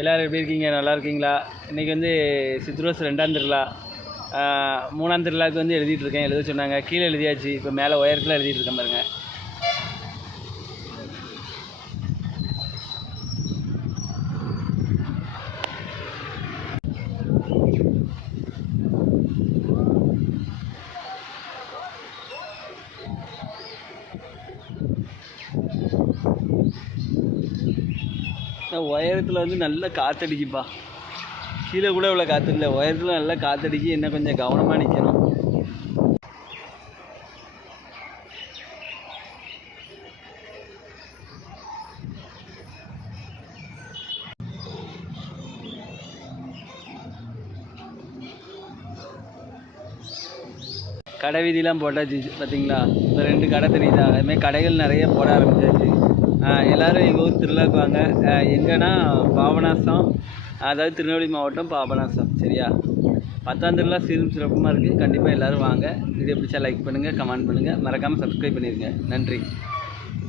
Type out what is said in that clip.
எல்லோரும் எப்படி இருக்கீங்க? நல்லா இருக்கீங்களா? இன்றைக்கி வந்து சித்ரோஸ் 2ஆம் திருவிழா. 3ஆம் திருவிழாவுக்கு வந்து எழுதிட்டுருக்கேன். எழுத சொன்னாங்க, கீழே எழுதியாச்சு. இப்போ மேலே உயரத்தில் எழுதிட்டுருக்கேன் பாருங்கள். உயரத்தில் வந்து நல்லா காற்றடிக்குப்பா. கீழே கூட இவ்வளோ காற்று இல்லை, உயரத்தில் நல்லா காற்றடிக்கி. என்ன கொஞ்சம் கவனமாக நிற்கணும். கடை வீதியெலாம் போட்டாச்சு பார்த்தீங்களா? இப்போ 2 கடை தெரியுதா? அதுமாதிரி கடைகள் நிறைய போட ஆரம்பிச்சாச்சு. எல்லோரும் எங்கள் ஊர் திருவிழாவுக்கு வாங்க. எங்கன்னா பாபநாசம், அதாவது திருநெல்வேலி மாவட்டம் பாபநாசம். சரியா? 10ஆம் திருவிழா சீரும் சிறப்புமாக இருக்குது. கண்டிப்பாக எல்லோரும் வாங்க. வீடியோ பிடிச்சா லைக் பண்ணுங்கள், கமெண்ட் பண்ணுங்கள், மறக்காமல் சப்ஸ்கிரைப் பண்ணிடுங்க. நன்றி.